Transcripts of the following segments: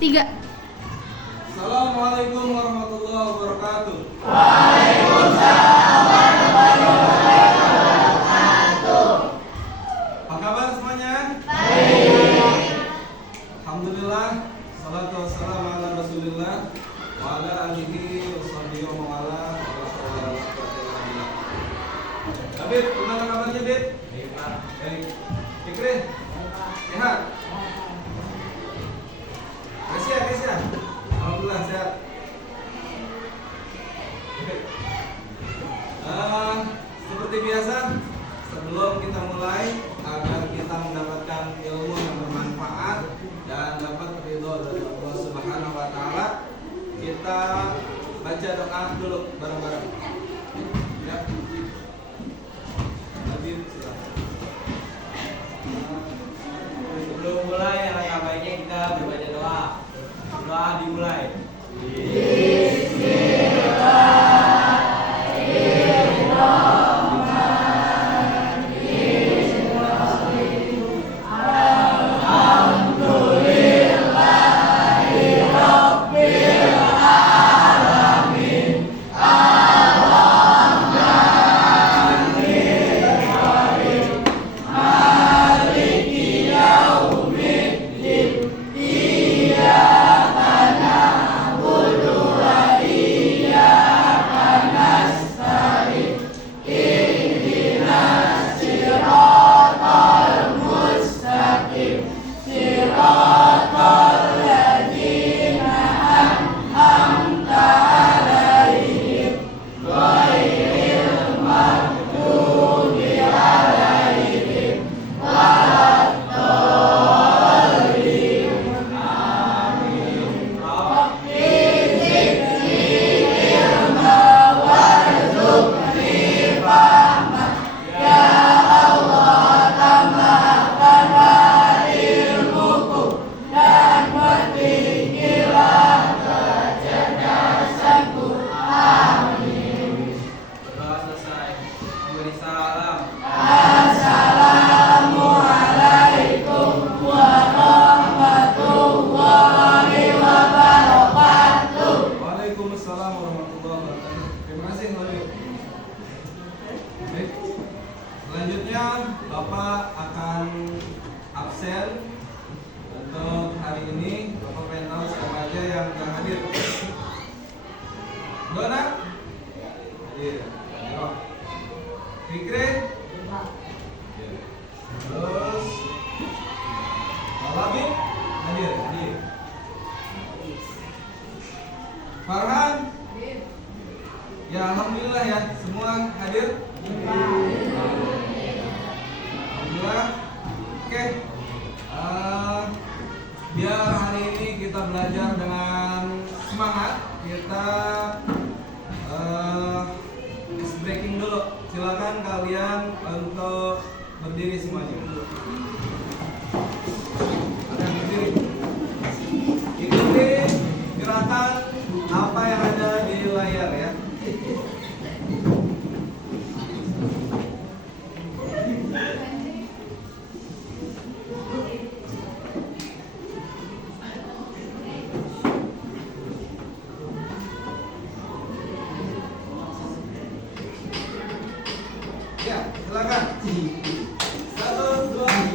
3. Assalamualaikum warahmatullahi wabarakatuh. Apa kabar semuanya? Alhamdulillah, salatu wassalamu ala Rasulillah wa ala alihi washabihi wa mawala. Habib, gimana kabarnya, Bib? Baik, Pak. Baik. Fikri? Sehat? Kesia? Alhamdulillah sehat. Oke. Seperti biasa, sebelum kita mulai, agar kita mendapatkan ilmu yang bermanfaat dan dapat ridho dari Allah Subhanahu wa taala, kita baca doa dulu bareng-bareng. Ya. Habib, silakan. Sebelum mulai, alangkah baiknya kita berbaca doa. Doa dimulai. Waalaikumsalam warahmatullahi wabarakatuh. Terima kasih, Habib. Baik. Selanjutnya, Bapak akan absen untuk hari ini. Bapak pengen tahu siapa aja yang gak hadir. Dona? Hadir. Ayo. Fikri? Terus Habib? Hadir. Farhan? Ya, alhamdulillah ya, semua hadir. Alhamdulillah. Oke. Biar hari ini kita belajar dengan semangat, kita ice breaking dulu. Silakan kalian untuk berdiri semuanya. Kalian berdiri. Ikuti gerakan apa yang ada di layar ya. Ya, silakan. 1, 2,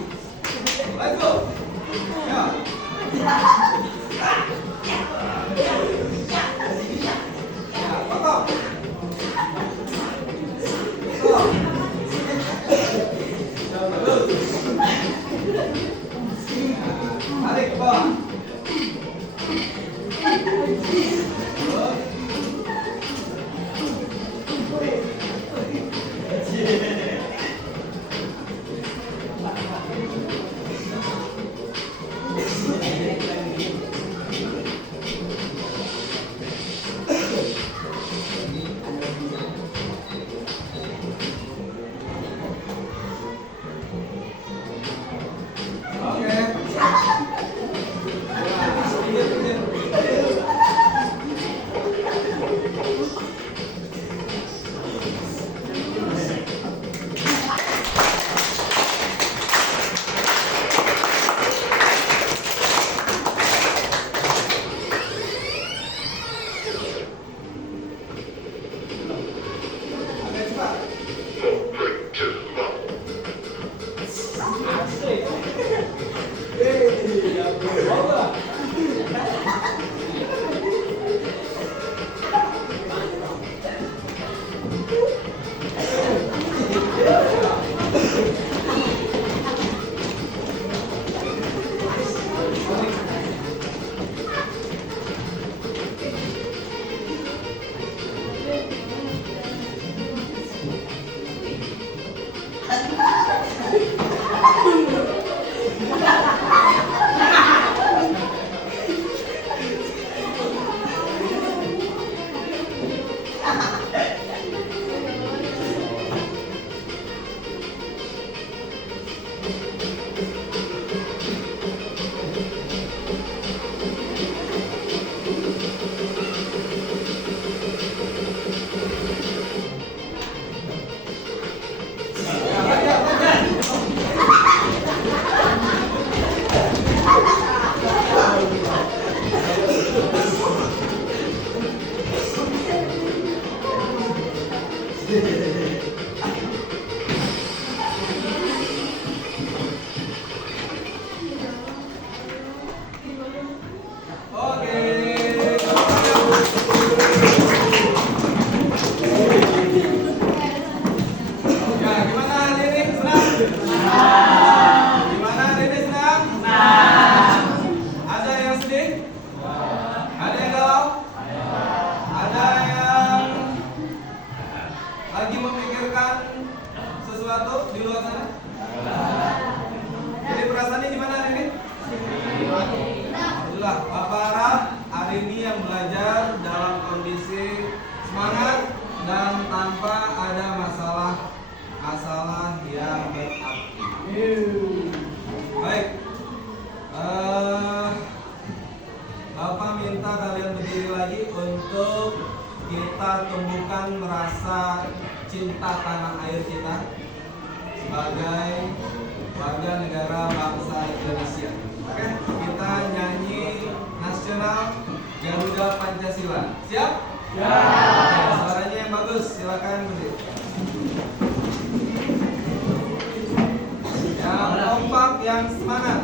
hari ini yang belajar dalam kondisi semangat dan tanpa ada masalah yang berarti. Baik, Bapak minta kalian berdiri lagi untuk kita tumbuhkan rasa cinta tanah air kita sebagai warga negara bangsa Indonesia. Oke, kita nyanyi nasional Garuda Pancasila. Siap? Ya. Oke, suaranya yang bagus, silakan berdiri. Yang kompak, yang semangat.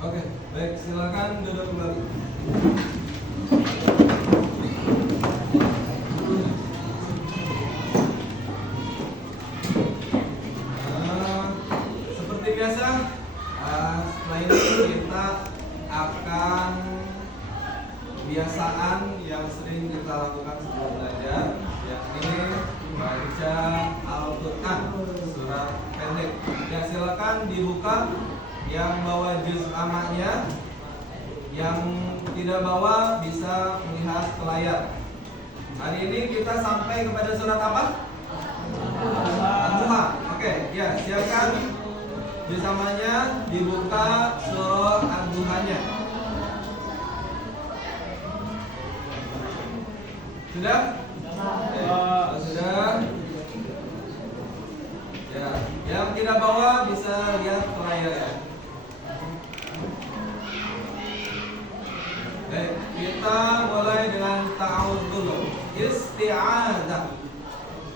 Oke, baik, silakan duduk kembali. Seperti biasa, setelah ini kita akan kebiasaan yang sering kita lakukan sebelum belajar, yakni baca Al-Quran surat pendek. Ya, silakan dibuka. Yang bawa juz amaknya, yang tidak bawa bisa melihat ke layar. Hari ini kita sampai kepada surat apa? Ad-Duha. Oke, ya, silakan juz amaknya dibuka surah Ad-Duhanya. Sudah? Sudah. Ya, Yang tidak bawa bisa lihat flyer ya. Baik, kita mulai dengan ta'awudz dulu. Isti'adzah.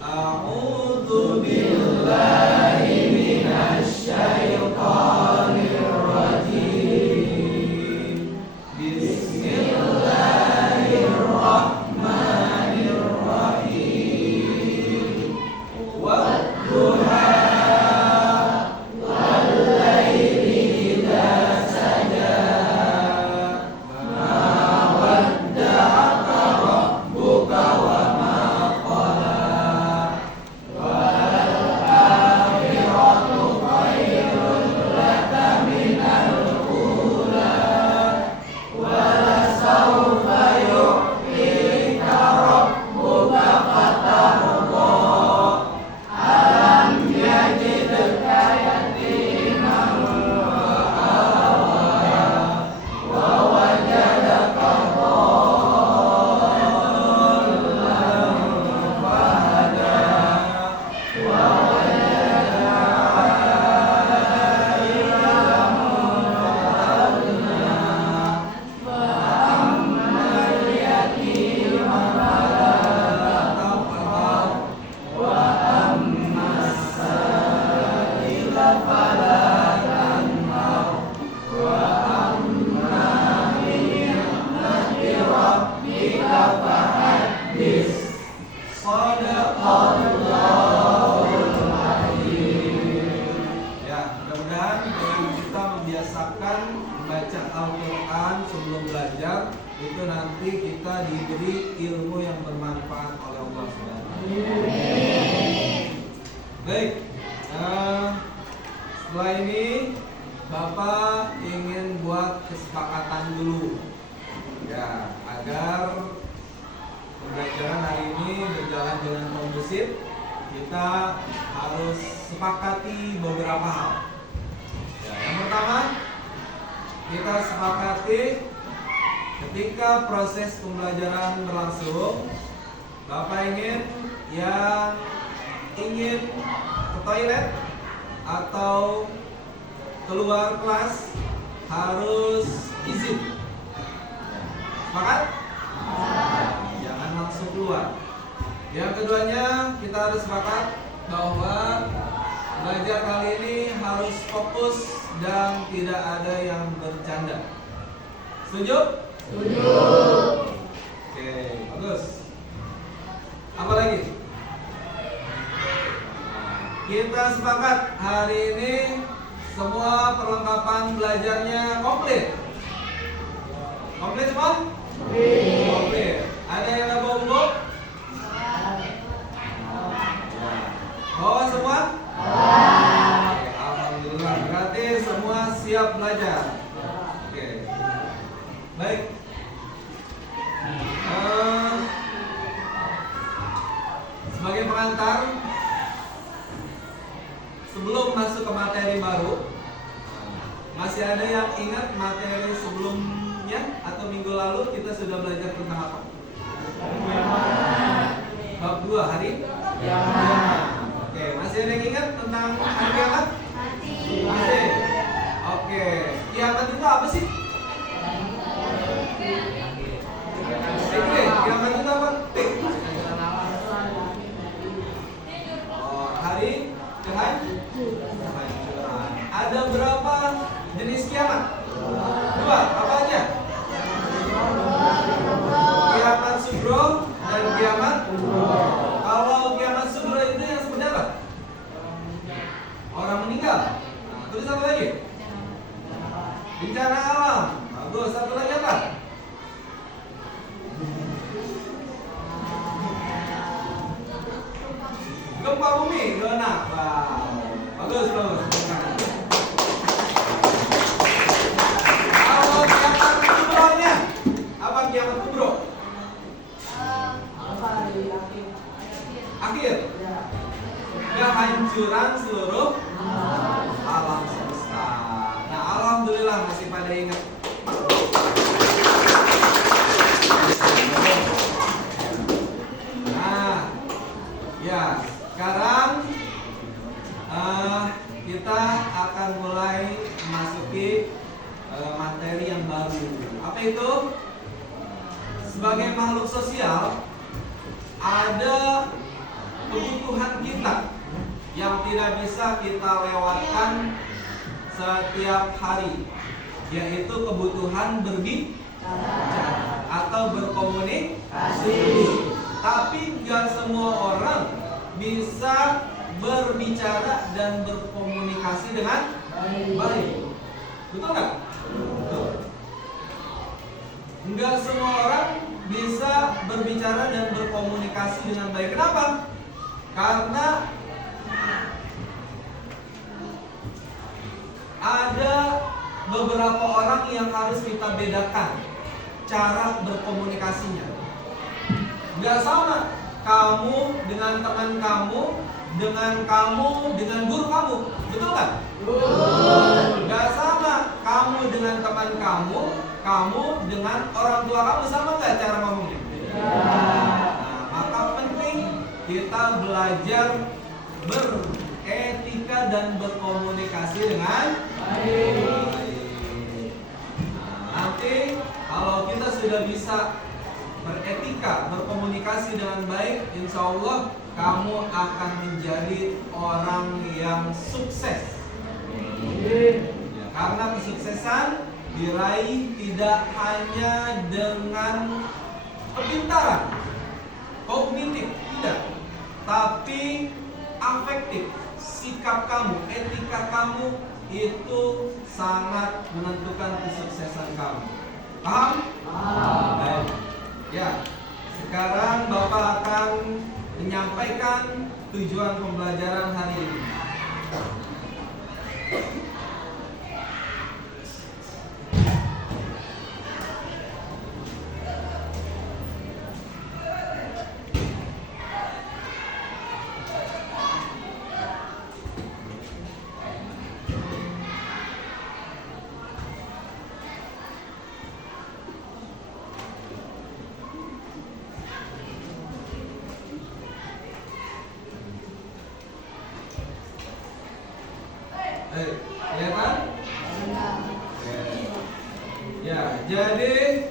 A'udzu billahi minasy syaithanir rajim. Bismillahirrahmanirrahim. Wadduha wal-laili idza saja. Ma wadda'aka rabbuka wa ma qala. Wal-akhiratu khairun laka minal ula. Walasawfa yu'tika rabbuka fatarda. Alam yajidka yatiman fa'awa. Wa wajadaka dhallan fahada. Wa wajadaka 'ailan fa'agna. Fa'ammal yatima fala taqhar. Wa ammas sa'ila fala tanhar. Wa amma bi ni'mati rabbika fahaddits. Shadaqallahul azim. Ya, mudah-mudahan dengan kita membiasakan membaca Al-Quran sebelum belajar, itu nanti kita diberi ilmu yang bermanfaat oleh Allah SWT. Baik, setelah ini Bapak ingin buat kesepakatan dulu, ya, agar pembelajaran hari ini berjalan dengan kondusif. Kita harus sepakati beberapa hal. Ya, yang pertama, kita sepakati ketika proses pembelajaran berlangsung, Bapak ingin yang ingin ke toilet atau keluar kelas harus izin. Sepakat? Jangan langsung keluar. Yang keduanya, kita harus sepakat bahwa belajar kali ini harus fokus dan tidak ada yang bercanda. Setuju? Setuju. Oke, bagus. Apa lagi? Kita sepakat hari ini semua perlengkapan belajarnya komplit. Komplit semua? Komplit. Ada yang nggak bawa buku? Bawa semua? Oke, alhamdulillah. Berarti semua siap belajar. Oke. Baik. Sebagai pengantar, sebelum masuk ke materi baru, masih ada yang ingat materi sebelumnya atau minggu lalu kita sudah belajar tentang apa? Bab 2 hari kiamat. Oke, masih ada yang ingat tentang hari kiamat? Masih. Oke, kiamat itu apa sih? Kiamat itu apa? Hari kehancuran. Ada berapa jenis kiamat? 2. Apa aja? Kiamat sugro dan kiamat kubro. Kalau kiamat sugro itu yang seperti apa? Orang meninggal. Terus apa lagi? Bencana alam. Bagus. Satu lagi apa? Gempa bumi. Benar. Bagus, bagus. Kalau kiamat kubronya, apa kiamat kubro? Akhir. Kehancuran seluruh alam semesta. Nah, alhamdulillah masih pada ingat. Nah, ya sekarang mulai memasuki materi yang baru. Apa itu? Sebagai makhluk sosial, ada kebutuhan kita yang tidak bisa kita lewatkan setiap hari, yaitu kebutuhan berbicara atau berkomunikasi. Tapi nggak semua orang bisa berbicara dan berkomunikasi dengan baik. Betul nggak? Betul. Nggak semua orang bisa berbicara dan berkomunikasi dengan baik. Kenapa? Karena ada beberapa orang yang harus kita bedakan cara berkomunikasinya. Nggak sama kamu dengan teman kamu, dengan kamu dengan guru kamu. Betul nggak? Betul. Nggak sama kamu dengan teman kamu, kamu dengan orang tua kamu. Sama nggak cara ngomongnya? Nah, maka penting kita belajar beretika dan berkomunikasi dengan baik. Nanti kalau kita sudah bisa beretika, berkomunikasi dengan baik, insya Allah kamu akan menjadi orang yang sukses. Ya, karena kesuksesan diraih tidak hanya dengan kepintaran, kognitif, tidak, tapi afektif. Sikap kamu, etika kamu itu sangat menentukan kesuksesan kamu. Paham? Baik. Ya, sekarang Bapak akan menyampaikan tujuan pembelajaran hari ini. Ya kan? Ya, jadi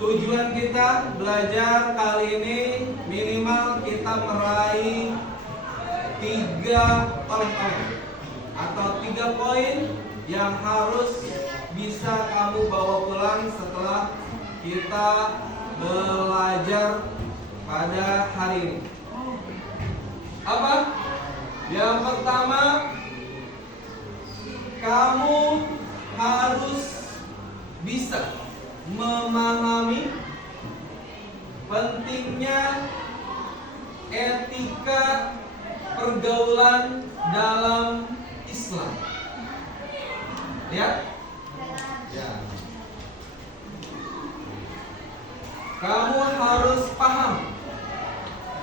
tujuan kita belajar kali ini minimal kita meraih 3 oleh-oleh atau 3 poin yang harus bisa kamu bawa pulang setelah kita belajar pada hari ini. Apa? Yang pertama, kamu harus bisa memahami pentingnya etika pergaulan dalam Islam. Ya? Ya. Kamu harus paham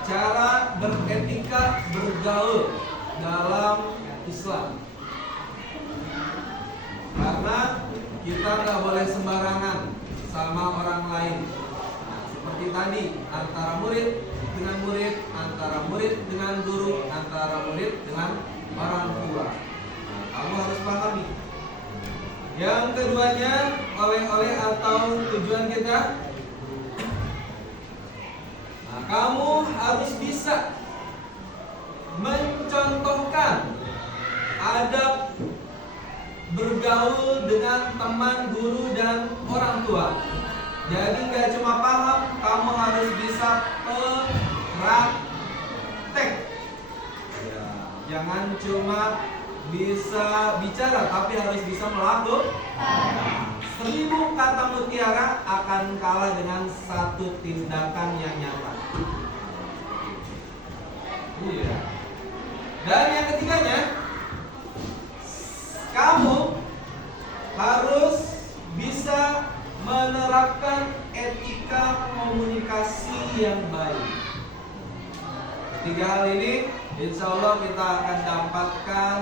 cara beretika bergaul dalam Islam. Karena kita nggak boleh sembarangan sama orang lain. Nah, seperti tadi, antara murid dengan murid, antara murid dengan guru, antara murid dengan orang tua. Nah, kamu harus pahami. Yang keduanya, oleh-oleh atau tujuan kita. Nah, kamu harus bisa mencontohkan adab bergaul dengan teman, guru, dan orang tua. Jadi nggak cuma paham, kamu harus bisa praktek. Ya, jangan cuma bisa bicara, tapi harus bisa melakukan. 1000 kata mutiara akan kalah dengan 1 tindakan yang nyata. Iya. Dan yang ketiganya, kamu harus bisa menerapkan etika komunikasi yang baik. Ketiga hal ini insya Allah kita akan dapatkan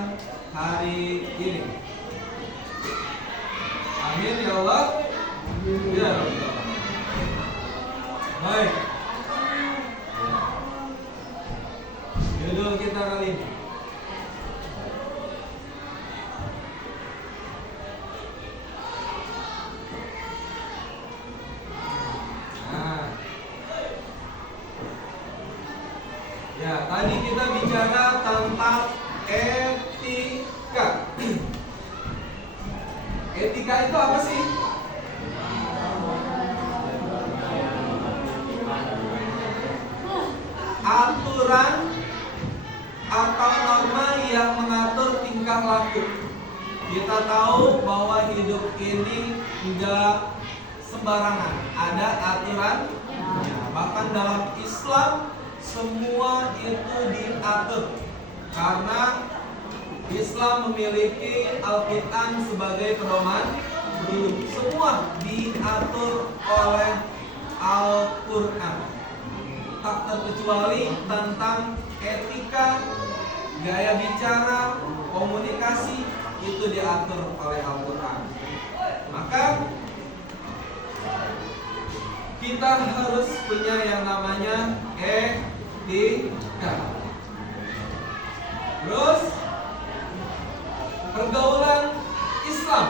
hari ini. Amin ya Allah. Ya Allah. Baik. Judul kita kali ini, etika itu apa sih? Aturan atau norma yang mengatur tingkah laku. Kita tahu bahwa hidup ini enggak sembarangan, ada aturan. Bahkan dalam Islam semua itu diatur, karena Islam memiliki Al-Quran sebagai pedoman hidup. Semua diatur oleh Al-Quran, tak terkecuali tentang etika, gaya bicara, komunikasi, itu diatur oleh Al-Quran. Maka kita harus punya yang namanya etika. Terus pergaulan Islam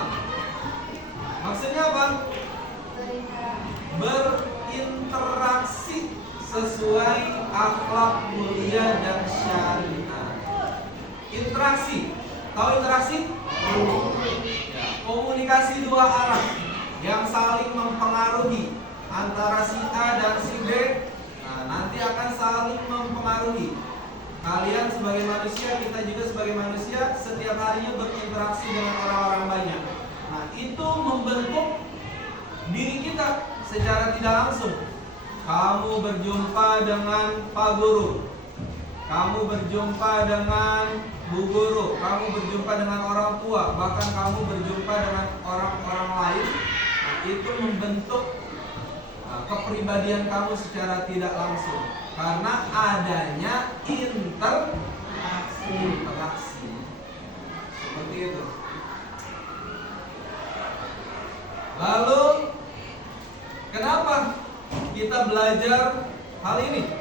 maksudnya apa? Berinteraksi sesuai akhlak mulia dan syariat. Interaksi, tahu interaksi? Komunikasi dua arah yang saling mempengaruhi antara si A dan si B. Nah, nanti akan saling mempengaruhi. Kalian sebagai manusia, kita juga sebagai manusia, setiap harinya berinteraksi dengan orang-orang banyak. Nah, itu membentuk diri kita secara tidak langsung. Kamu berjumpa dengan Pak Guru, kamu berjumpa dengan Bu Guru, kamu berjumpa dengan orang tua, bahkan kamu berjumpa dengan orang-orang lain. Nah, itu membentuk kepribadian kamu secara tidak langsung, karena adanya interaksi seperti itu. Lalu kenapa kita belajar hal ini?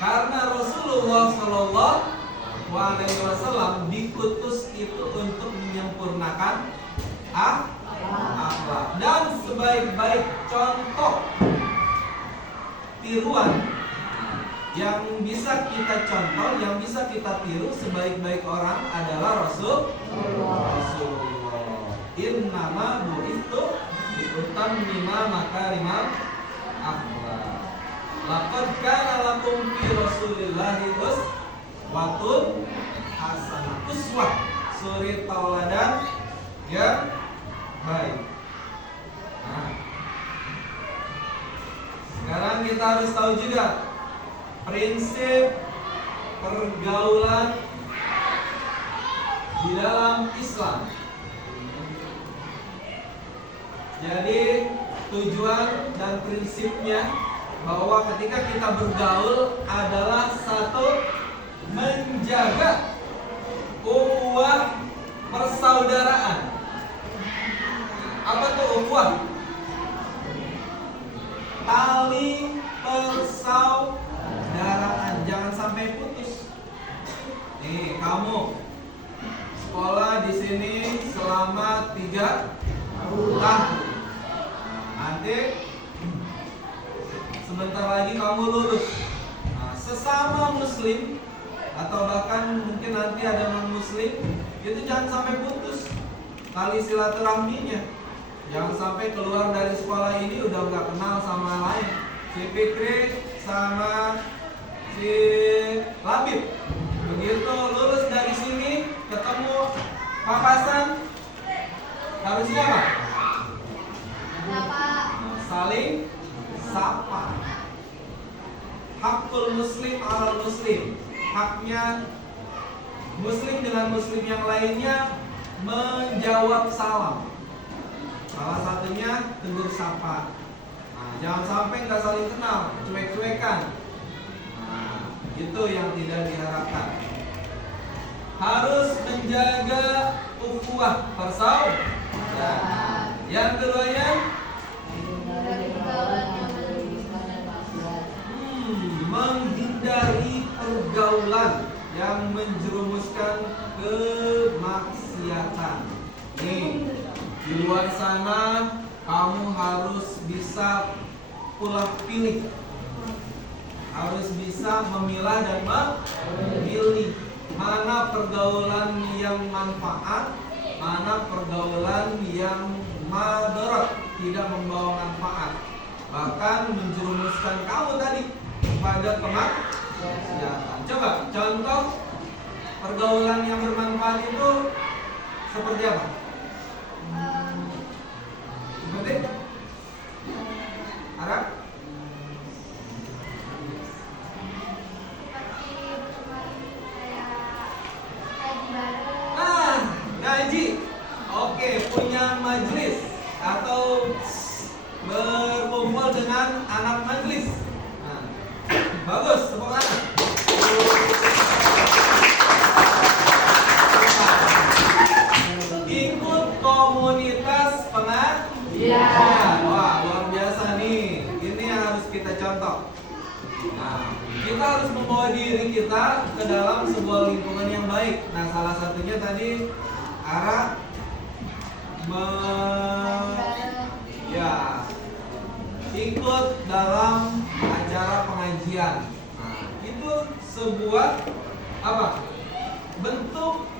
Karena Rasulullah SAW dikutus itu untuk menyempurnakan akhlak, dan sebaik-baik contoh tiruan yang bisa kita contoh, yang bisa kita tiru sebaik-baik orang adalah Rasulullah. Innama bu'itsu liutammima makarimal akhlak. Laqad kana lakum fi Rasulillahi uswatun hasanah. Uswah, suri tauladan yang baik. Nah, sekarang kita harus tahu juga prinsip pergaulan di dalam Islam. Jadi tujuan dan prinsipnya bahwa ketika kita bergaul adalah satu, menjaga ukhuwah persaudaraan. Apa tuh ukhuwah? Tali persaudaraan, jangan sampai putus. Nih, kamu sekolah di sini selama 3 tahun. Nanti sebentar lagi kamu lulus. Nah, sesama muslim atau bahkan mungkin nanti ada non muslim, itu jangan sampai putus tali silaturahminya. Jangan sampai keluar dari sekolah ini udah nggak kenal sama lain. Si Fikri sama si Labib, begitu lulus dari sini ketemu papasan, harusnya apa? Saling sapa. Hakul muslim alal muslim, haknya muslim dengan muslim yang lainnya menjawab salam. Salah satunya tegur sapa. Nah, jangan sampai nggak saling kenal, cuek-cuekan. Nah, itu yang tidak diharapkan. Harus menjaga ukhuwah persaudaraan. Yang keduanya, menghindari pergaulan yang menjerumuskan ke maksiatan. Nih, di luar sana kamu harus bisa pula pilih, harus bisa memilah dan memilih mana pergaulan yang manfaat, mana pergaulan yang madarat, tidak membawa manfaat, bahkan menjerumuskan kamu tadi pada kemaksiatan. Coba contoh pergaulan yang bermanfaat itu seperti apa? Seperti Arab? Nah, ngaji. Oke, punya majelis atau berkumpul dengan anak majelis. Nah, bagus, tepuk tangan. Ikut komunitas pengajian. Wah, luar biasa nih. Ini yang harus kita contoh. Nah, kita harus membawa diri kita ke dalam sebuah lingkungan yang baik. Nah, salah satunya tadi ikut dalam acara pengajian. Nah, itu sebuah apa? Bentuk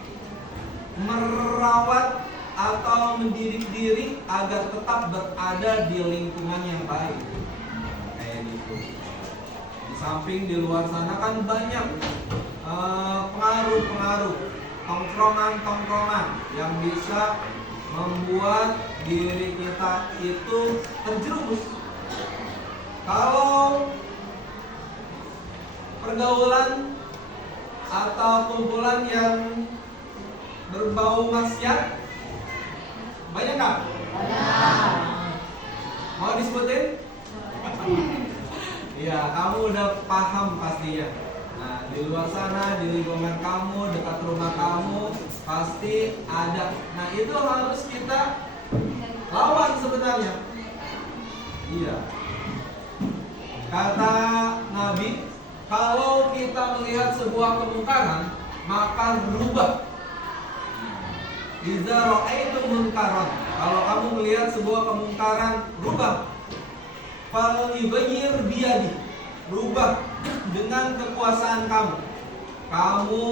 merawat atau mendidik diri agar tetap berada di lingkungan yang baik. Kayak gitu. Di samping di luar sana kan banyak pengaruh-pengaruh, tongkrongan-tongkrongan yang bisa membuat diri kita itu terjerumus. Kalau pergaulan atau kumpulan yang berbau maksiat banyak nggak? Banyak. Mau disebutin? Iya, kamu udah paham pastinya. Nah, di luar sana, di lingkungan kamu, dekat rumah kamu pasti ada. Nah, itu harus kita lawan sebenarnya. Iya. Kata Nabi, kalau kita melihat sebuah kemungkaran, maka rubah. Iza ra'aitum munkaran. Kalau kamu melihat sebuah kemungkaran, rubah. Fal yughayyir biyadi. Rubah dengan kekuasaan kamu. Kamu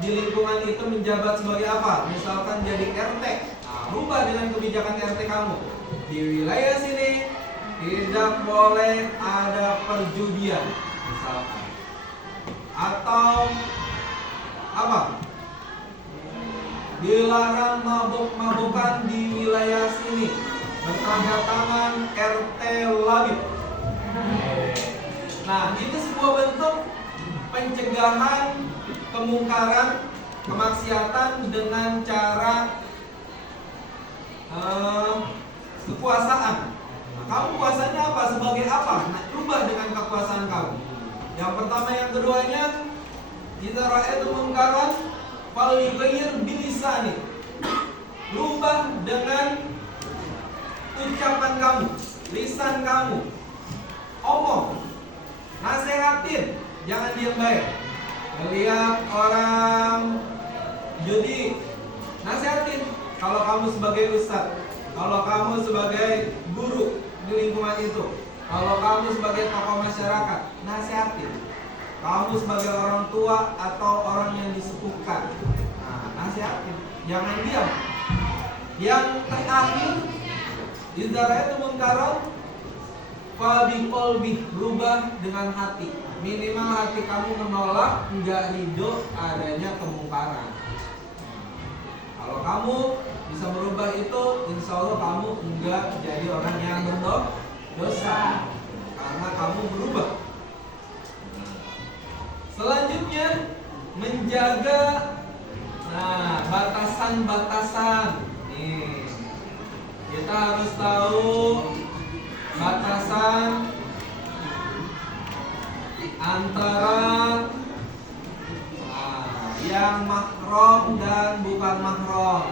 di lingkungan itu menjabat sebagai apa? Misalkan jadi RT. Nah, rubah dengan kebijakan RT kamu. Di wilayah sini tidak boleh ada perjudian, misalkan. Atau apa? Dilarang mabuk-mabukan di wilayah sini. Bertanda tangan RT Labib. Nah, itu sebuah bentuk pencegahan kemungkaran, kemaksiatan dengan cara kekuasaan. Nah, kamu kuasanya apa? Sebagai apa? Nah, rubah dengan kekuasaan kamu. Yang pertama, yang keduanya, jika ra'aitum munkaran fal yughayyir bilisani. Rubah dengan ucapan kamu, lisan kamu. Omong, nasehatin, jangan diam baik. Melihat orang judi, nasehatin. Kalau kamu sebagai ustadz, kalau kamu sebagai guru di lingkungan itu, kalau kamu sebagai tokoh masyarakat, nasehatin. Kamu sebagai orang tua atau orang yang disepuhkan, nah, nasehatin, jangan diam. Yang terakhir, idzara itu munkaran fabiqolbi, rubah dengan hati. Minimal hati kamu menolak, enggak ridho adanya kemungkaran. Kalau kamu bisa merubah itu, insya Allah kamu enggak jadi orang yang berdosa karena kamu berubah. Selanjutnya, menjaga batasan-batasan. Nih, kita harus tahu batasan antara yang mahram dan bukan mahram,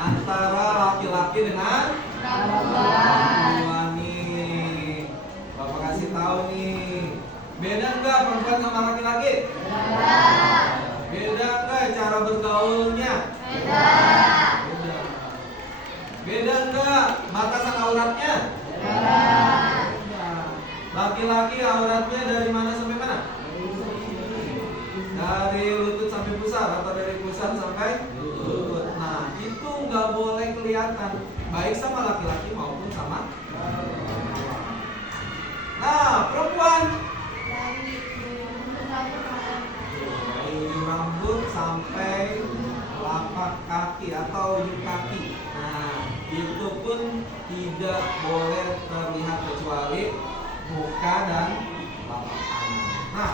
antara laki-laki dengan perempuan. Nih, Bapak kasih tahu nih, beda enggak perempuan sama laki-laki? Beda enggak cara bergaulnya? Beda enggak batasan auratnya? Laki-laki auratnya dari mana sampai mana? Dari lutut sampai pusar atau dari pusar sampai lutut? kesehatan, baik sama laki-laki maupun sama perempuan. Nah, perempuan dari ujung rambut sampai telapak kaki atau ujung kaki. Nah, itu pun tidak boleh terlihat kecuali muka dan telapak tangan. Nah,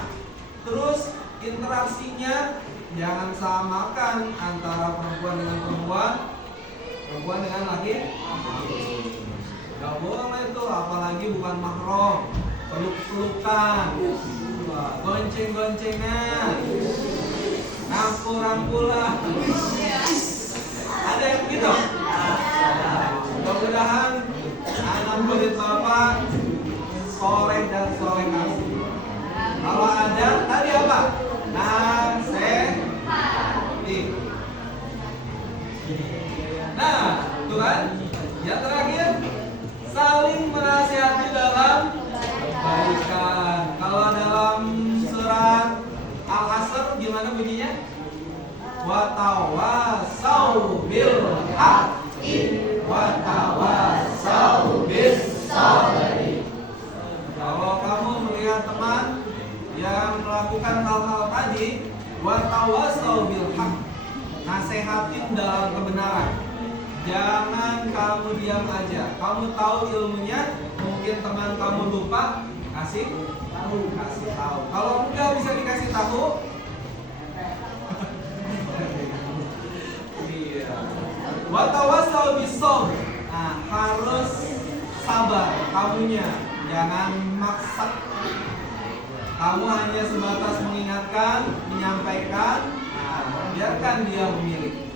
terus interaksinya jangan samakan antara perempuan dengan perempuan, perempuan dengan laki-laki. Gak boleh itu, apalagi bukan mahram, peluk-pelukan, gonceng-goncengan, rangkul-rangkulan. Ada yang gitu? Mudah-mudahan anak murid Bapak soleh dan soleh kasih. Kalau ada, tadi apa? Nasehati. Nah, itu kan? Yang terakhir, saling menasihati dalam kebaikan. Kalau dalam surat Al-Asr gimana bunyinya? Wa tawasau bil haqqi wa tawasau bis sabri. Kalau kamu melihat teman yang melakukan hal-hal tadi, wa tawasau bil haqq, nasehatin dalam kebenaran. Jangan kamu diam aja. Kamu tahu ilmunya, mungkin teman kamu lupa, kasih tahu. Kalau enggak bisa dikasih tahu, iya. Wa tawasau bis sabr. Nah, harus sabar kamunya. Jangan maksa. Kamu hanya sebatas mengingatkan, menyampaikan. Nah, biarkan dia memilih.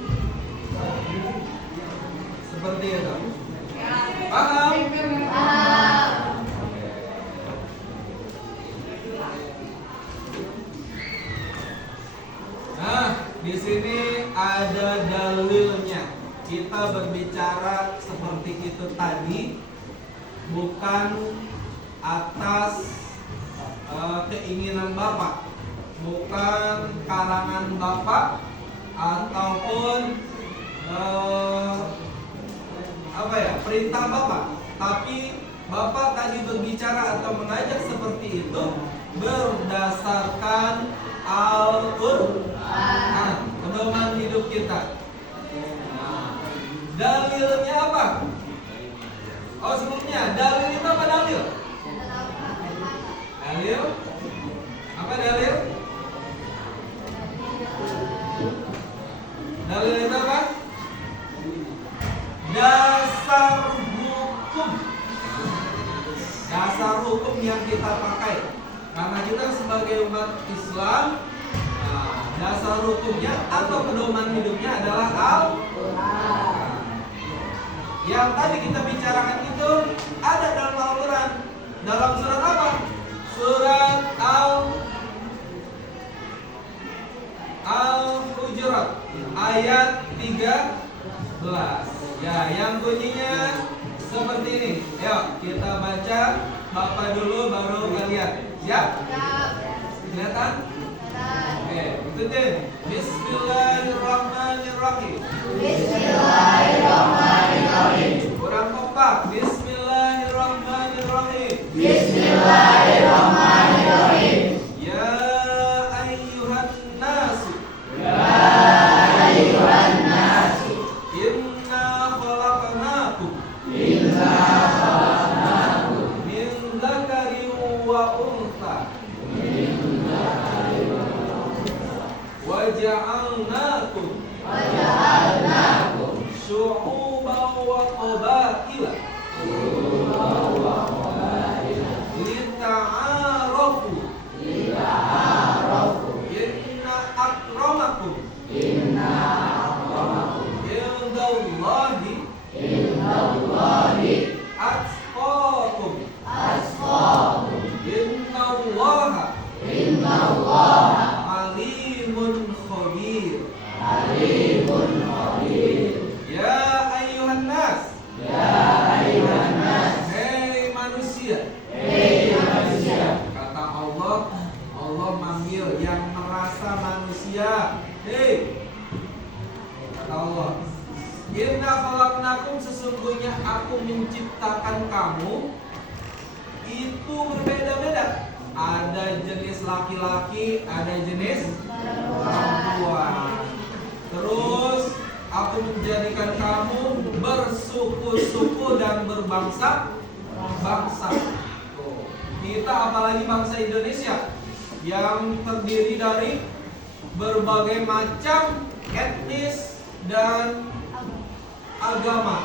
Seperti itu. Paham? Nah, di sini ada dalilnya. Kita berbicara seperti itu tadi bukan atas keinginan Bapak, bukan karangan Bapak ataupun perintah Bapak, tapi Bapak tadi berbicara atau mengajak seperti itu berdasarkan Al-Quran, pedoman hidup kita. Nah, dalilnya apa? Oh, sebelumnya dalil itu apa dalil? Dalil? Apa dalil? Dalil itu apa? Dasar hukum. Dasar hukum yang kita pakai. Karena kita sebagai umat Islam, dasar hukumnya atau pedoman hidupnya adalah Al-Quran. Yang tadi kita bicarakan itu ada dalam Al-Quran. Dalam surat apa? Surat Al-Hujurat ayat 13. Ya, yang bunyinya seperti ini. Yuk, kita baca. Bapak dulu, baru kalian. Siap? Kelihatan? Oke, ikutin. Bismillahirrahmanirrahim. Bismillahirrahmanirrahim. Kurang kompak. Bismillahirrahmanirrahim. Bismillahirrahmanirrahim. Ya ayyuhan nasu. Ya ayyuhan nasu. Inna khalaqnakum. Inna khalaqnakum. Min dzakarin wa untha. Min dzakarin wa untha. Wa ja'alnakum. Wa ja'alnakum. khalaqnakum, sesungguhnya aku menciptakan kamu itu berbeda-beda. Ada jenis laki-laki, ada jenis perempuan. Terus aku menjadikan kamu bersuku-suku dan berbangsa-bangsa. Kita apalagi bangsa Indonesia yang terdiri dari berbagai macam etnis dan agama,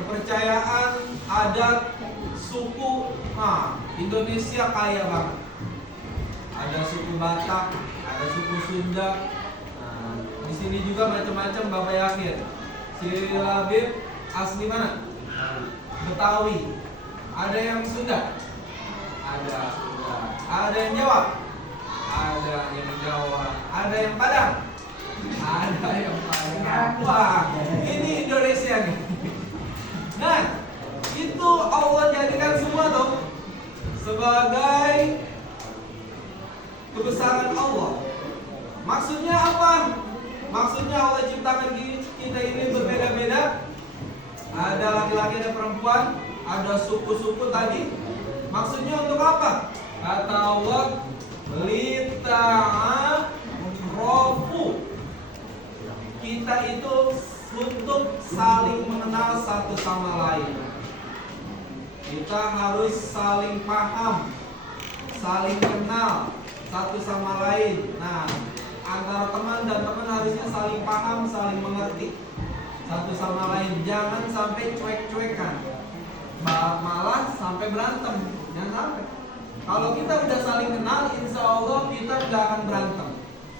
kepercayaan, adat, suku. Nah, Indonesia kaya banget. Ada suku Batak, ada suku Sunda. Nah, di sini juga macam-macam, Bapak yakin. Si Labib asli mana? Betawi. Ada yang Sunda? Ada Sunda. Ada yang Jawa? Ada yang Jawa. Ada yang Padang? Ada yang Padang. Wah, ini Indonesia nih. Nah, itu Allah jadikan semua tuh sebagai kebesaran Allah. Maksudnya apa? Maksudnya Allah ciptakan kita ini berbeda-beda. Ada laki-laki, ada perempuan, ada suku-suku tadi. Maksudnya untuk apa? Kata Allah, lita'arofu. Kita itu untuk saling mengenal satu sama lain. Kita harus saling paham, saling kenal satu sama lain. Nah, antara teman dan teman harusnya saling paham, saling mengerti satu sama lain. Jangan sampai cuek-cuekan, malah sampai berantem. Jangan sampai. Kalau kita udah saling kenal, insya Allah kita nggak akan berantem,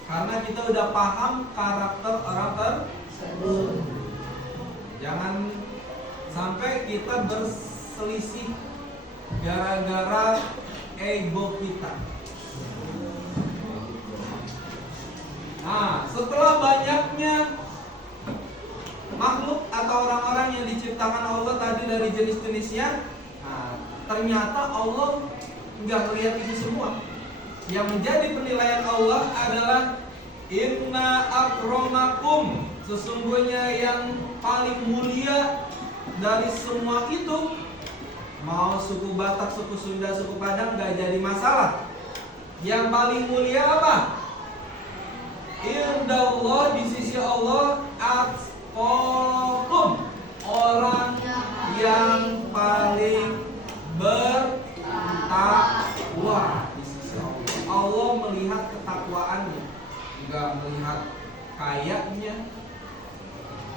karena kita udah paham karakter orang tersebut. Jangan sampai kita berselisih gara-gara ego kita. Nah, setelah banyaknya makhluk atau orang-orang yang diciptakan Allah tadi dari jenis-jenisnya, nah, ternyata Allah nggak melihat itu semua. Yang menjadi penilaian Allah adalah inna akramakum, sesungguhnya yang paling mulia dari semua itu, mau suku Batak, suku Sunda, suku Padang gak jadi masalah. Yang paling mulia apa? Indallah, di sisi Allah, atqakum, orang yang paling bertakwa di sisi Allah. Allah melihat ketakwaannya, nggak melihat kayanya,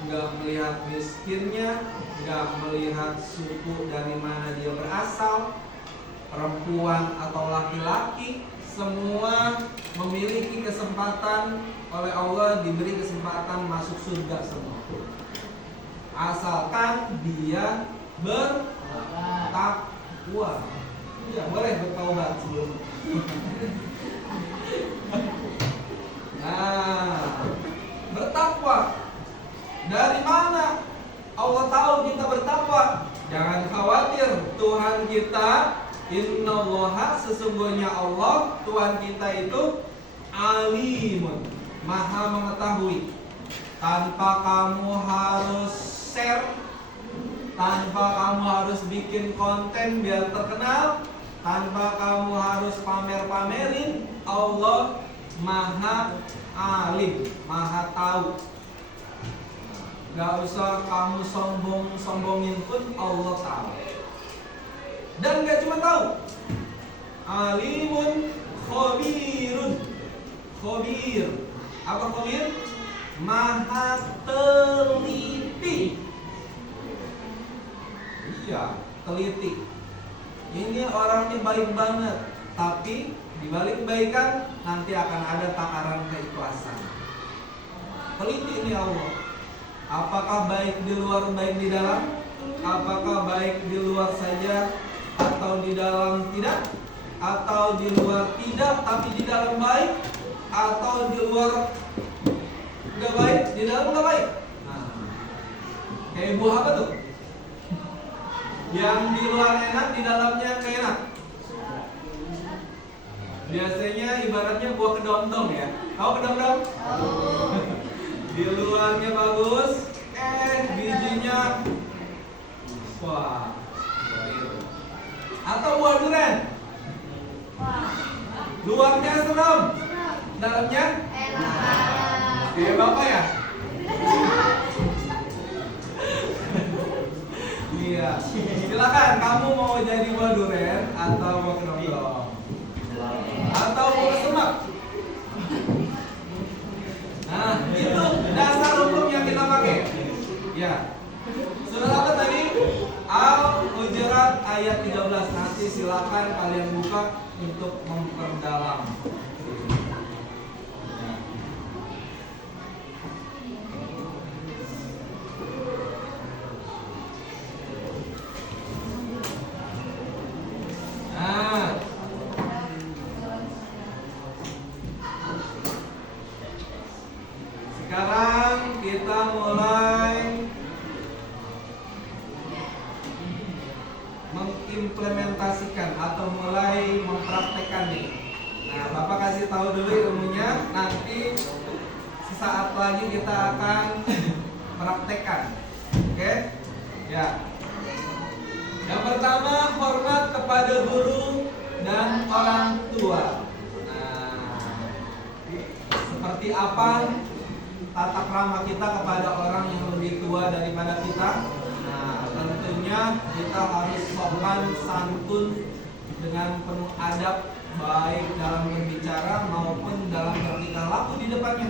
nggak melihat miskinnya, nggak melihat suku dari mana dia berasal, perempuan atau laki-laki. Semua memiliki kesempatan oleh Allah, diberi kesempatan masuk surga semua, asalkan dia bertakwa. Ya, boleh bertaubat sebelum. Nah, bertakwa. Dari mana Allah tahu kita bertakwa? Jangan khawatir, Tuhan kita, innallaha, sesungguhnya Allah, Tuhan kita itu alimun, maha mengetahui. Tanpa kamu harus share, tanpa kamu harus bikin konten biar terkenal, tanpa kamu harus pamer-pamerin, Allah maha alim, maha tahu. Gak usah kamu sombong-sombongin pun Allah tahu. Dan gak cuma tahu, alimun khabirun. Khabir, apa khabir? Maha teliti. Iya, teliti. Ini orangnya baik banget, tapi dibalik kebaikan nanti akan ada takaran keikhlasan. Teliti ini Allah. Apakah baik di luar, baik di dalam? Apakah baik di luar saja atau di dalam tidak? Atau di luar tidak tapi di dalam baik? Atau di luar nggak baik, di dalam nggak baik? Nah, kayak buah apa tuh? Yang di luar enak, di dalamnya nggak enak. Biasanya ibaratnya buah kedondong ya. Tahu kedondong? Di luarnya bagus, bijinya dalamnya wah, atau buah durian? Luarnya serem, dalamnya kayak bapak ya? Iya. Silakan, kamu mau jadi buah durian atau buah kedondong? Atau buah semak? Nah, itu dasar hukum yang kita pakai. Ya. Sudah apa tadi? Al-Hujurat ayat 13. Nanti silakan kalian buka untuk memperdalam. Nah, sekarang kita mulai mengimplementasikan atau mulai mempraktekkan nih. Nah, Bapak kasih tahu dulu ilmunya, nanti sesaat lagi kita akan praktekkan. Oke? Ya. Yang pertama, hormat kepada guru dan orang tua. Nah, seperti apa tata krama kita kepada orang yang lebih tua daripada kita? Nah, tentunya kita harus sopan santun dengan penuh adab, baik dalam berbicara maupun dalam bertingkah laku di depannya.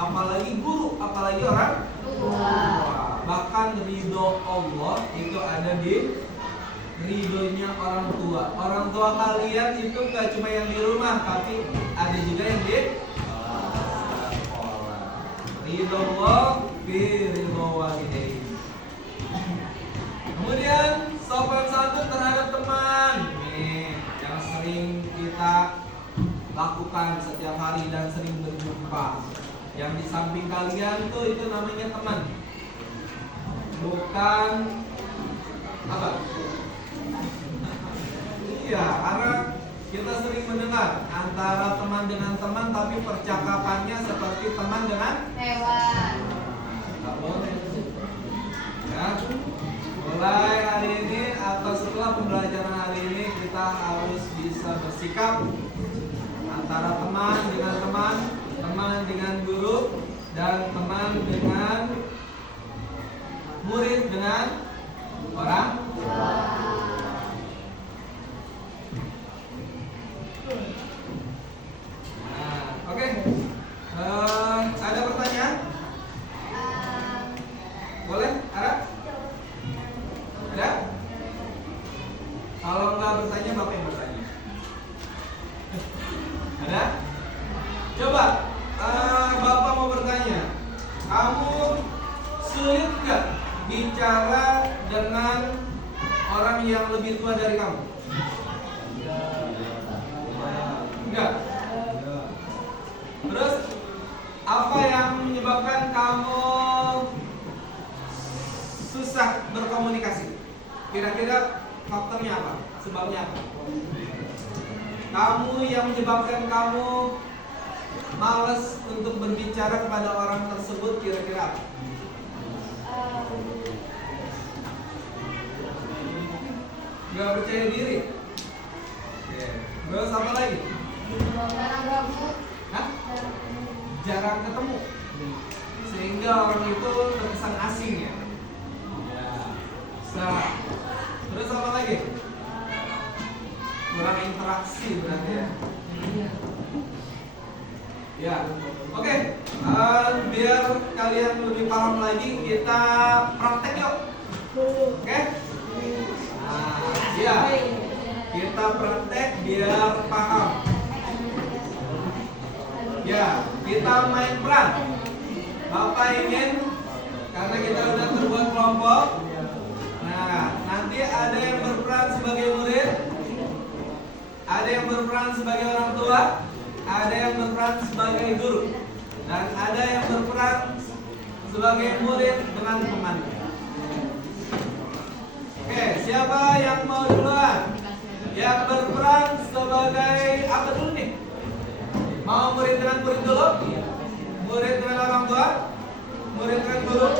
Apalagi guru, apalagi orang tua. Bahkan ridho Allah itu ada di ridhonya orang tua. Orang tua kalian itu gak cuma yang di rumah, tapi ada juga yang di sekolah. Ridho Allah fi ridho walidain. Kemudian sopan santun terhadap teman. Nih, yang sering kita lakukan setiap hari dan sering berjumpa. Yang di samping kalian tuh itu namanya teman. Bukan apa? Iya, karena kita sering mendengar antara teman dengan teman, tapi percakapannya seperti teman dengan hewan. Nggak boleh. Ya, mulai hari ini atau setelah pembelajaran hari ini kita harus bisa bersikap antara teman dengan teman, teman dengan guru, dan teman dengan murid dengan orang tua. Nah, oke. Ada pertanyaan? Boleh? Ada? Ada? Kalau nggak bertanya, Bapak yang bertanya. Ada? Coba, Bapak mau bertanya. Kamu sulit nggak bicara dengan orang yang lebih tua dari kamu? Enggak. Terus apa yang menyebabkan kamu susah berkomunikasi? Kira-kira faktornya apa? Sebabnya apa? Kamu yang menyebabkan kamu malas untuk berbicara kepada orang tersebut kira-kira apa? Gak percaya diri. Oke. Terus apa lagi? Hah? Jarang ketemu. Sehingga orang itu terkesan asing ya. Bisa. Terus apa lagi? Kurang interaksi berarti ya. Ya, oke. Biar kalian lebih paham lagi, kita praktek yuk. Oke? Nah, ya. Kita praktek biar paham. Ya, kita main peran. Bapak ingin, karena kita udah terbuat kelompok. Nah, nanti ada yang berperan sebagai murid, ada yang berperan sebagai orang tua, ada yang berperan sebagai guru, dan ada yang berperan sebagai murid dengan teman. Oke, siapa yang mau duluan? Yang berperan sebagai apa dulu nih? Mau murid dengan murid dulu? Murid dengan orang tua? Murid dengan guru?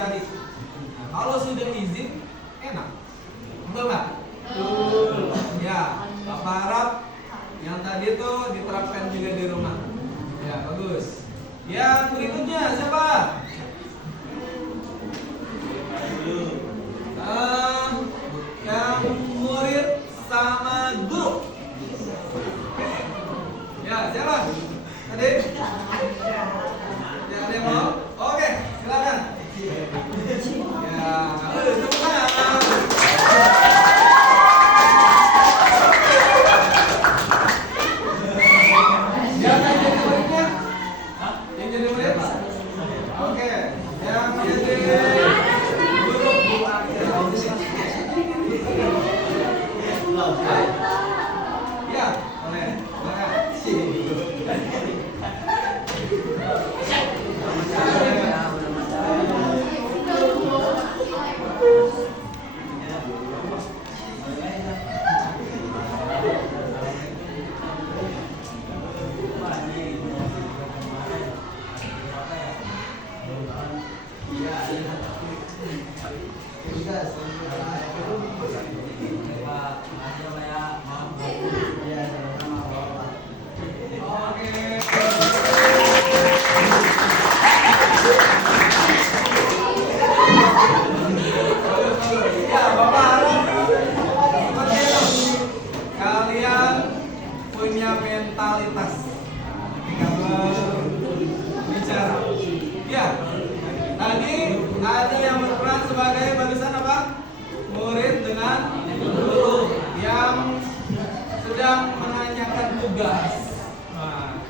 dicari. Nah, kalau sudah izin, enak. Betul nggak? Ya, Bapak harap yang tadi tuh diterapkan juga di rumah. Ya, bagus. Yang berikutnya siapa? Yang murid sama guru. Ya, siapa? Tadi? Ya, ada yang mau? Oke, silakan. Ya, tepuk tangan. Siapa yang jadi muridnya? Yang jadi murid? Oke, yang jadi guru. Ya, boleh. Ya, Bapak harap seperti itu. Kalian punya mentalitas ketika berbicara. Ya, tadi ada yang berperan sebagai barusan apa? Murid dengan guru yang sedang menanyakan tugas. Nah,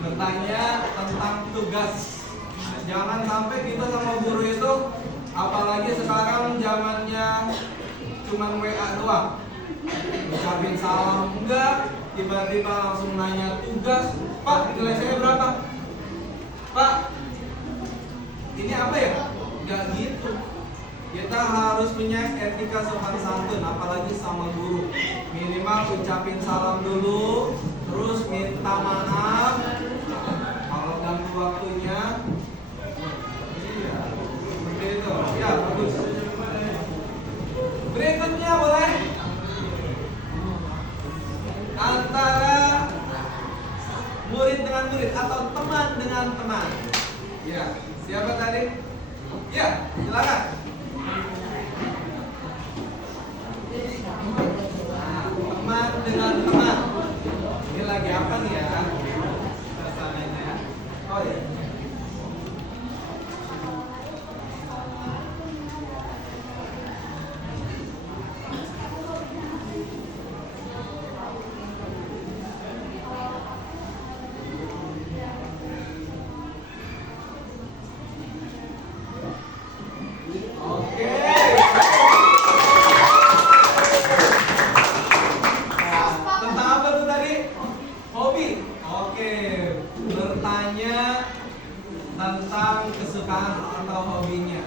bertanya tentang tugas. Nah, jangan sampai kita sama guru itu, apalagi sekarang zamannya cuman WA doang, ucapin salam enggak, tiba-tiba langsung nanya tugas. Pak, nilai saya berapa? Pak, ini apa ya? Enggak gitu. Kita harus punya etika sopan santun, apalagi sama guru. Minimal ucapin salam dulu, terus minta maaf kalau ganggu waktunya. Iya, seperti itu. Ya, bagus. Berikutnya boleh antara murid dengan murid atau teman dengan teman. Ya, siapa tadi? Ya, silakan. Nah, teman dengan teman. Ini lagi apa nih ya? Suasananya ya. Oh ya. Oke. Tentang apa tuh tadi? Hobi. Oke. Bertanya tentang kesukaan atau hobinya.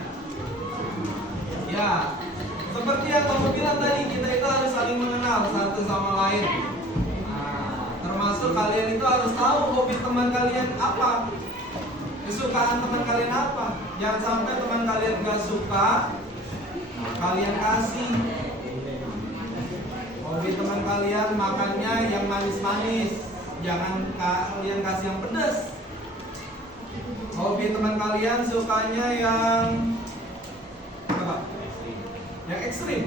Ya. Seperti yang kamu bilang tadi, kita itu harus saling mengenal satu sama lain. Nah, termasuk kalian itu harus tahu hobi teman kalian apa, kesukaan teman kalian apa. Jangan sampai teman kalian gak suka, kalian kasih. Hobi teman kalian makannya yang manis-manis, jangan kalian kasih yang pedas. Hobi teman kalian sukanya yang apa? Yang ekstrim.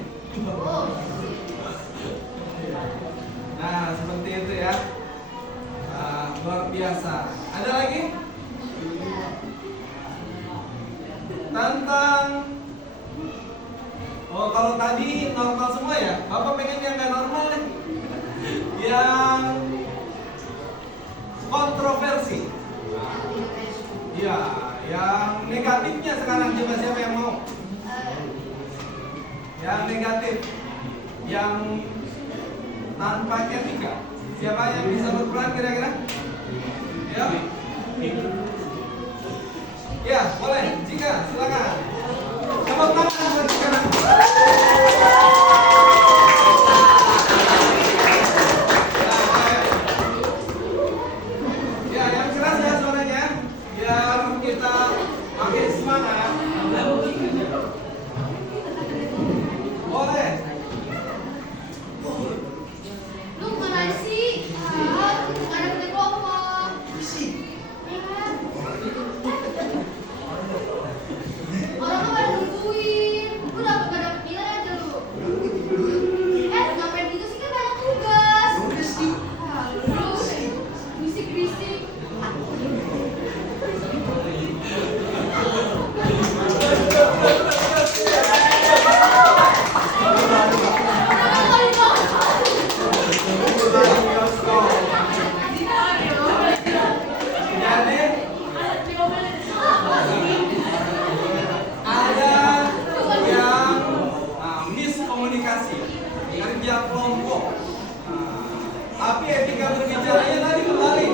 Nah, seperti itu ya. Luar biasa. Ada lagi? Tentang kalau tadi normal semua ya, Bapak pengen yang gak normal nih. Yang kontroversi. Ya, yang negatifnya sekarang coba siapa yang mau? Yang negatif, yang tanpa etika. Siapa yang bisa berperan kira-kira? Ya. Ya, boleh. Jika, silakan. Tepuk tangan buat Jika. Ya, yang keras ya suaranya, biar kita makin semangat. kelompok. Nah, tapi etika berbicaranya tadi kembali.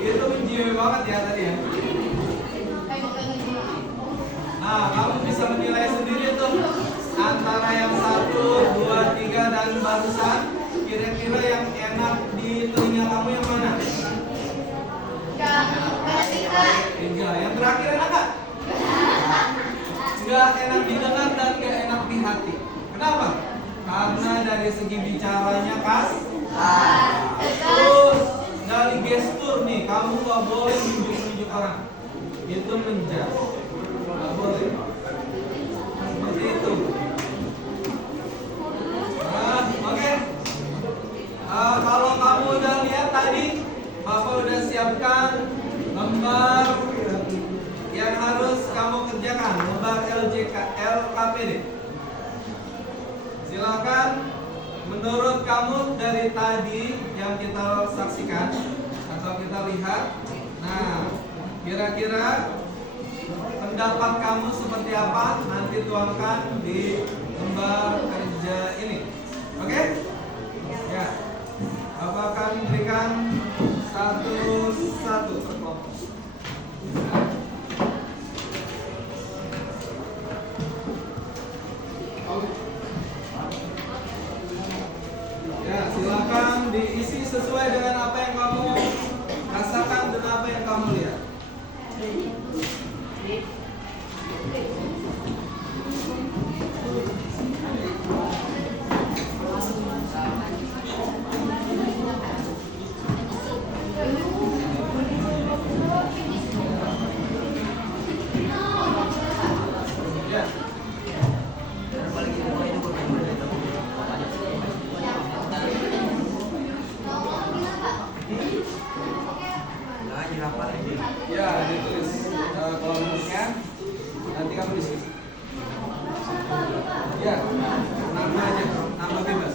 Itu menjiwai banget ya tadi ya. Nah, kamu bisa menilai sendiri tuh antara yang 1, 2, 3 dan barusan. Kira-kira yang enak di telinga kamu yang mana? Tiga. Yang terakhir enak nggak? Nggak enak didengar dan nggak enak di hati. Kenapa? Karena dari segi bicaranya terus dari gestur nih, kamu nggak boleh nunjuk-nunjuk orang. Itu menjauh. Nggak boleh. Seperti itu. Oke. Kalau kamu udah lihat tadi, Bapak udah siapkan lembar yang harus kamu kerjakan, lembar LKPD. Silakan, menurut kamu dari tadi yang kita saksikan atau kita lihat, nah kira-kira pendapat kamu seperti apa? Nanti tuangkan di lembar kerja ini. Oke? Ya. Bapak akan berikan satu-satu per kelompok. Ya, silakan diisi sesuai dengan apa yang kamu rasakan dan apa yang kamu lihat. Ya, ditulis kelompoknya. Nanti kamu diskusi. Ya, nama aja, nama bebas.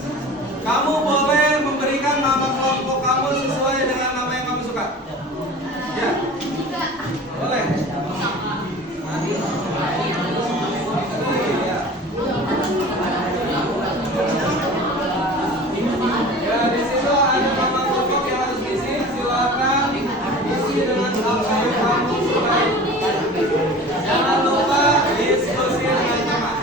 Kamu boleh memberikan nama kelompok kamu sesuai dengan nama yang kamu suka. Ya, boleh. Ya, di situ ada nama kelompok yang harus diisi. Silakan isi dengan apa yang kamu sukai. Jangan lupa diskusi dengan teman.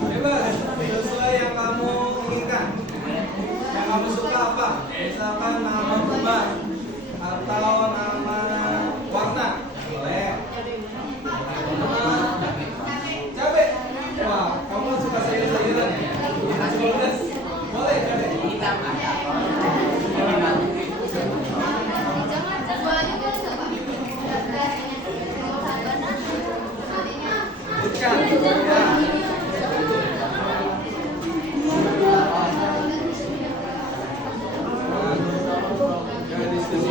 Bebas, sesuai yang kamu inginkan. Yang kamu suka apa? Misalkan nama bunga atau nama warna. Boleh. Cabai. Wah, kamu suka sayur-sayuran ya? Boleh cabai. Ikan. Ya. Ya, diskusi.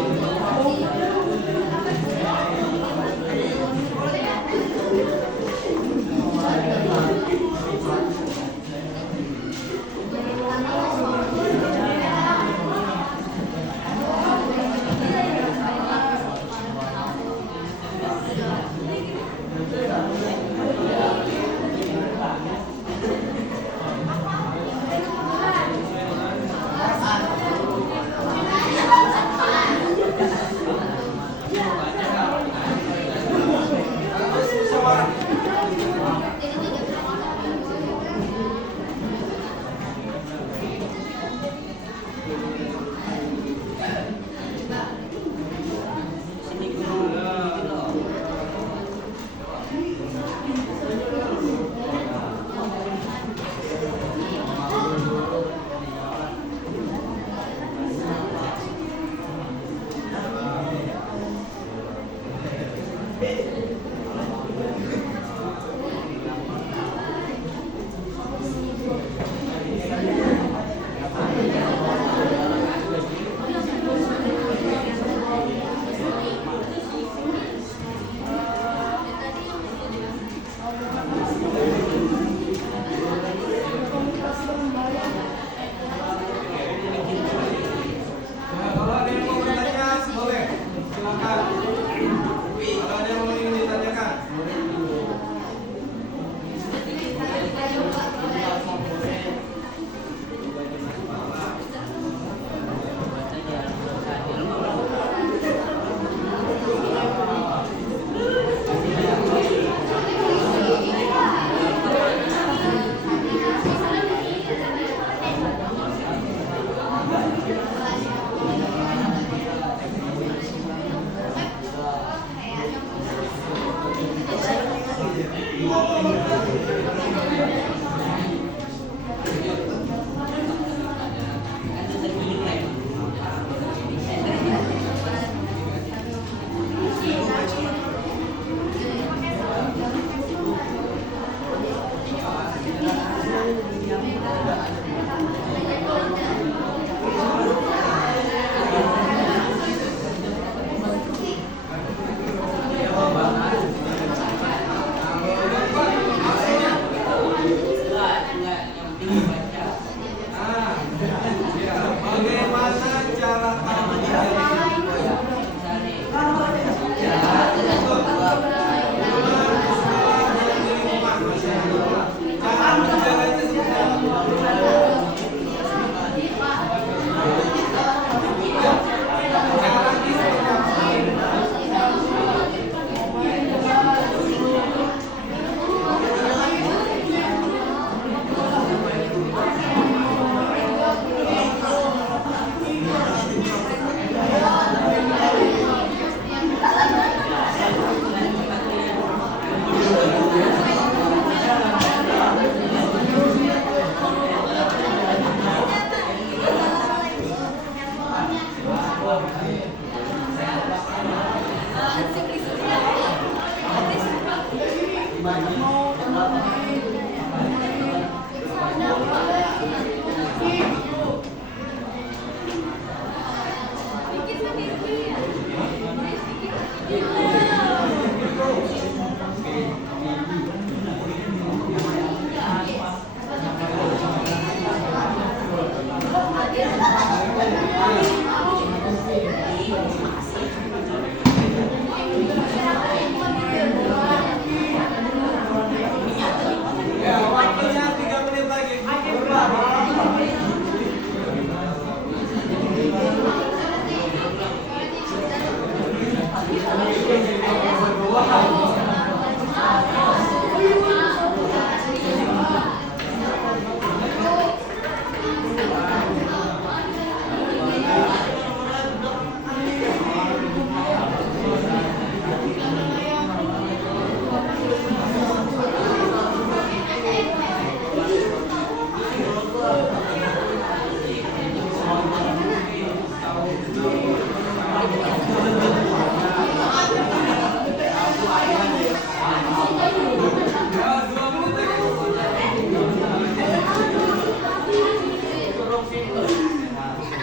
Ya, waktunya 3 menit lagi.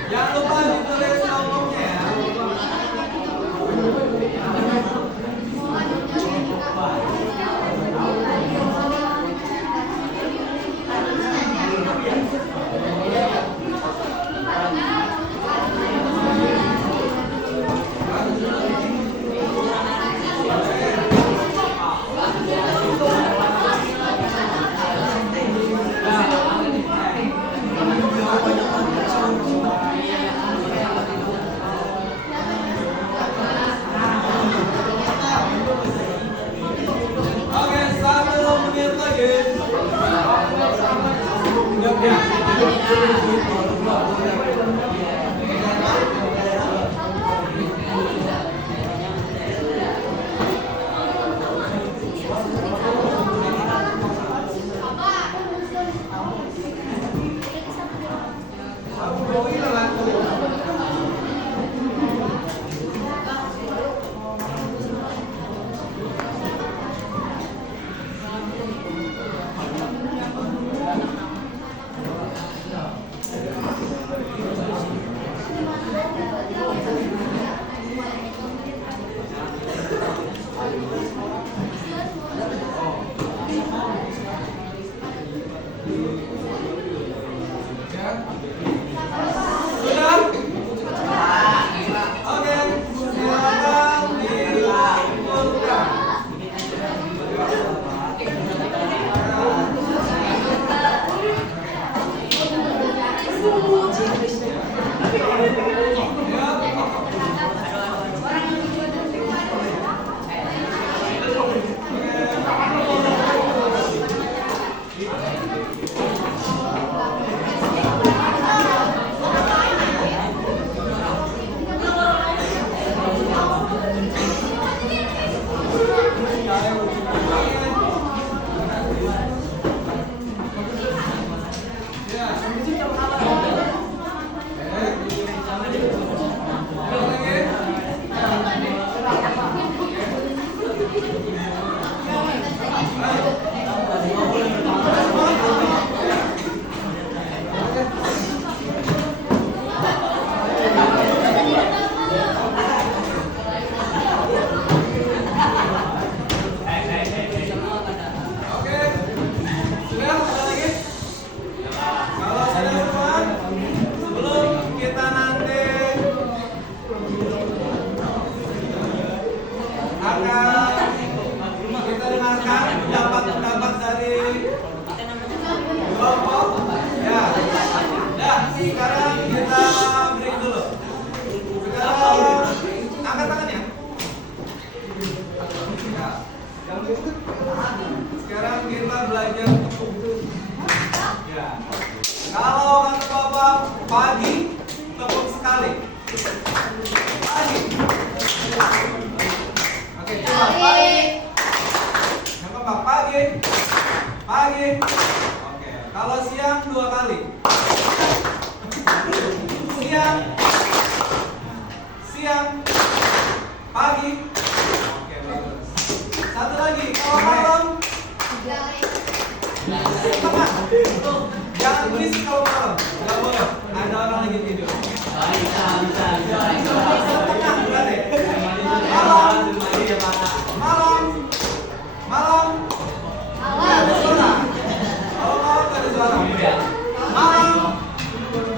Jangan lupa ditulis nomornya ya. Oke, 1 menit lagi. Sudah? Oke, silakan dilakukan. Oke, sudah ada lagi? Kalau sudah semua, sebelum kita nanti akan kita dengarkan pendapat-pendapat dari kelompok. Ya, sekarang kita break dulu. Sekarang angkat tangannya. Ya. Sekarang kita belajar tepuk. Ya. Kalau kata Bapak pagi, tepuk sekali. Pagi. Oke, coba pagi. Yang keempat pagi. Pagi. Oke. Kalau siang 2 kali. Siang. Siang. Pagi. Oke, bagus. Satu lagi, kalau malam tengah. Jangan berisik kalau malam. Nggak boleh. Ada orang lagi tidur. Tengah berarti. Malam. Malam. Malam. Nggak ada suara. Kalau malam nggak ada suara. Malam.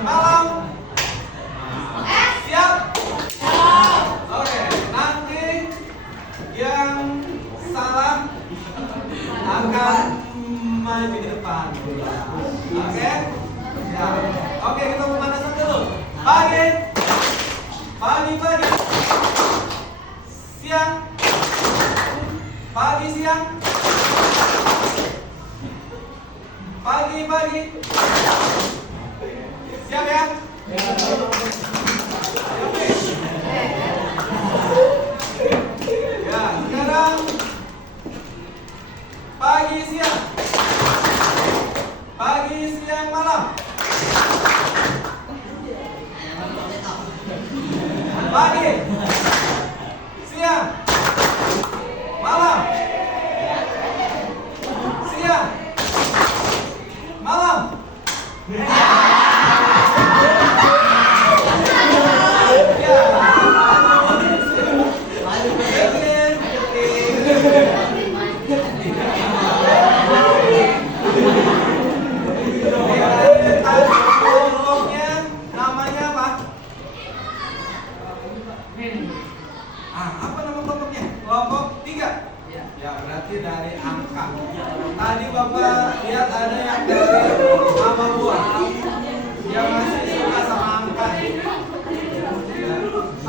Malam. ya? Ya, sekarang pagi siang. Pagi siang malam. Pagi siang malam. Siang malam. Namanya apa? Apa nama kelompoknya? Kelompok 3? Ya, berarti dari angka. Tadi Bapak lihat ada yang dari nama buah. Yang masih suka sama angka. Ya.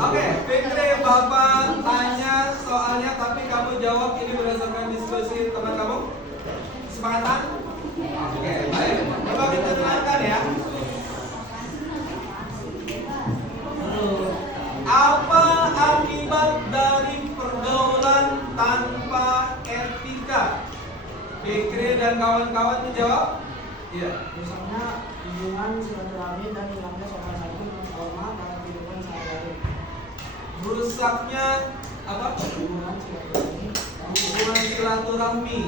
Oke, Fikri, Bapak tanya soalnya, tapi kamu jawab ini berdasarkan diskusi teman kamu. Kesepakatan? Oke, baik. Coba kita dengarkan ya. Apa akibat dari pergaulan tanpa etika? Fikri dan kawan-kawan menjawab? Iya. Rusaknya hubungan silaturahmi dan hilangnya sopan santun norma dalam kehidupan sehari-hari. Rusaknya apa? Hubungan silaturahmi. Hubungan silaturahmi.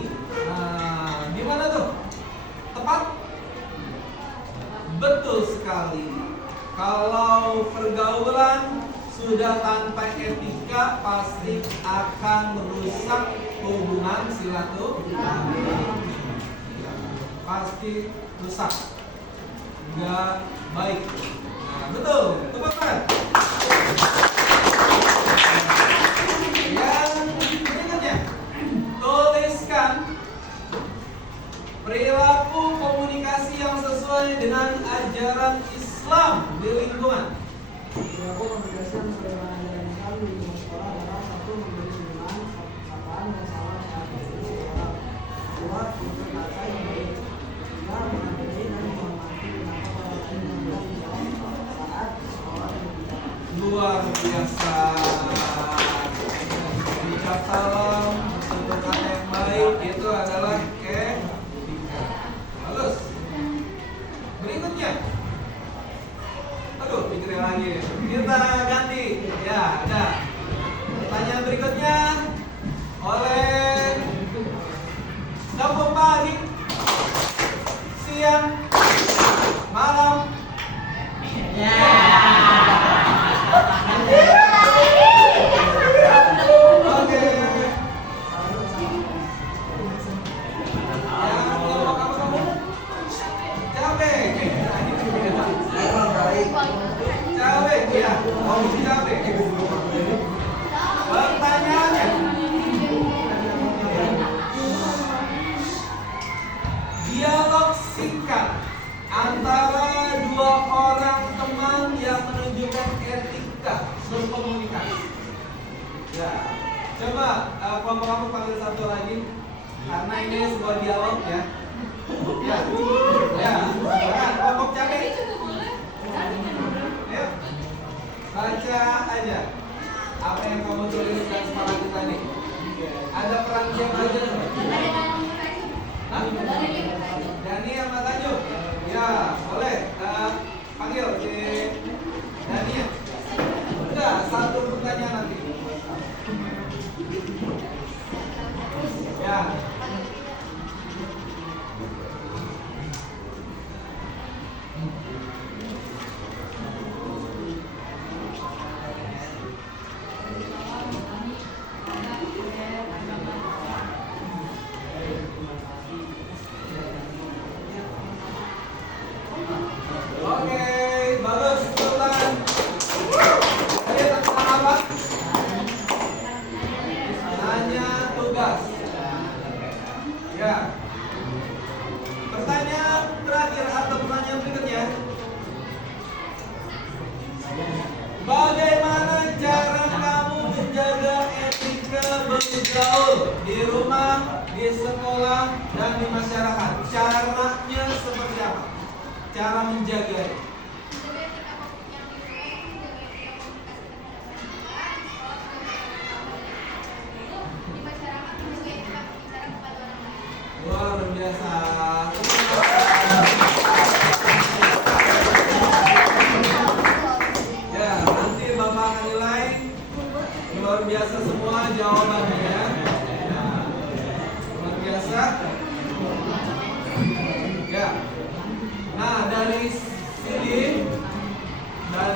Nah, gimana tuh? Tepat? Betul sekali. Kalau pergaulan sudah tanpa etika, pasti akan merusak hubungan silaturahmi. Pasti rusak, nggak baik. Nah, betul, tepat kan? Yang berikutnya, tuliskan perilaku komunikasi yang sesuai dengan ajaran Islam di lingkungan. Perilaku komunikasi yang sesuai dengan ajaran Islam di lingkungan sekolah adalah: 1. Memberi senyuman, sapaan, dan salam saat masuk sekolah. 2. Tutur kata yang baik. 3. Menghargai dan menghormati pendapat orang lain dan bertanggung jawab saat sekolah berbicara. Luar biasa. Ucap salam, tutur kata yang baik itu adalah etika. Bagus. Berikutnya. Aduh, pikirin lagi. Kita ganti. Ya, ada. Pertanyaan berikutnya oleh kamu pagi, siang, malam. Oke. Yang kelompok apa kamu? Cabe. Cabe, ya. Oh, cabe. Pertanyaannya, dialog singkat antara dua orang teman yang menunjukkan etika berkomunikasi. Ya, coba kelompok kamu panggil satu lagi, karena ini sebuah dialog ya. Ya, ya. Silakan, kelompok cabe. Ayo, baca aja apa yang kamu tulis dan sepakati tadi. Ada peran siapa aja? Hah? Dani sama Tanjung? Ya, boleh. Panggil si Dani ya. Udah, satu pertanyaan nanti. Ya. Oke, bagus Sultan. Tadi tentang apa? Tanya tugas. Ya. Pertanyaan terakhir atau pertanyaan berikutnya. Bagaimana cara kamu menjaga etika bergaul di rumah, di sekolah, dan di masyarakat? Caranya seperti apa? Cara menjaga.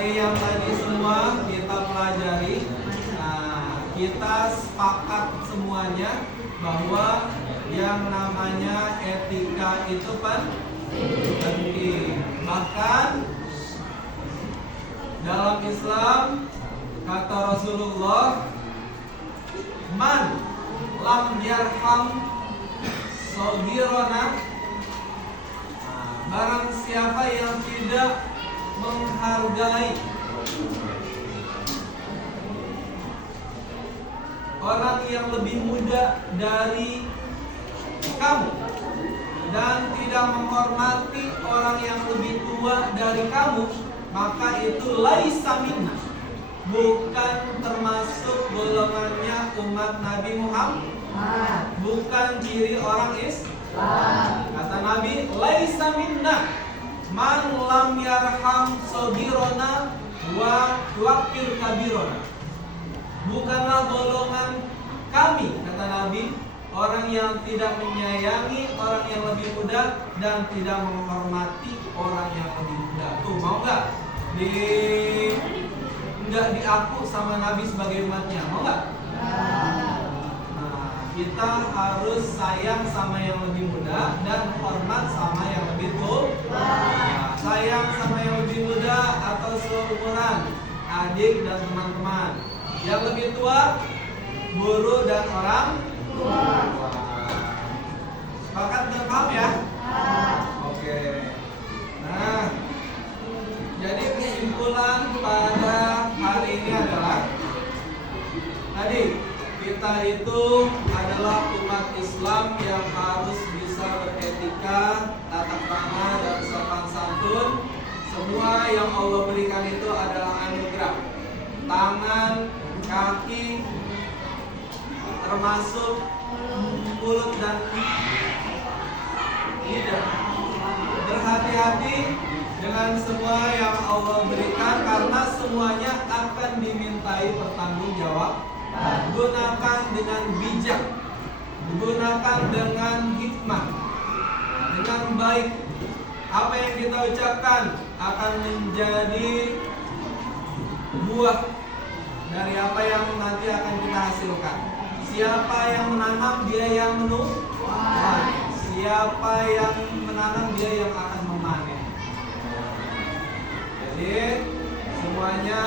dari yang tadi semua kita pelajari, nah, kita sepakat semuanya bahwa yang namanya etika itu penting. Bahkan dalam Islam kata Rasulullah, man lam yarham sogirona, barang siapa yang tidak menghargai orang yang lebih muda dari kamu dan tidak menghormati orang yang lebih tua dari kamu, maka itu laisa minna, bukan termasuk golongannya umat Nabi Muhammad, bukan ciri orang Islam. Kata Nabi, laisa minna man lam yarham sogirona wa wakil kabirona. Bukanlah golongan kami, kata Nabi, orang yang tidak menyayangi orang yang lebih muda dan tidak menghormati orang yang lebih muda. Tuh, mau nggak nggak diaku sama Nabi sebagai umatnya? Mau nggak? Nah, kita harus sayang sama yang lebih muda dan hormat sama yang lebih tua. Nah, sayang sama yang lebih muda atau seumuran, adik dan teman-teman. Yang lebih tua, guru dan orang tua. Sepakat dan paham ya? Oke. Nah, jadi kesimpulan pada hari ini adalah tadi kita itu adalah umat Islam yang harus bisa beretika, tata krama dan sopan santun. Semua yang Allah berikan itu adalah anugerah. Tangan, kaki, termasuk mulut dan lidah. Berhati-hati dengan semua yang Allah berikan karena semuanya akan dimintai pertanggungjawab. Gunakan dengan bijak, gunakan dengan hikmah, dengan baik. Apa yang kita ucapkan akan menjadi buah dari apa yang nanti akan kita hasilkan. Siapa yang menanam, dia yang menuai. Siapa yang menanam, dia yang akan memanen. Jadi semuanya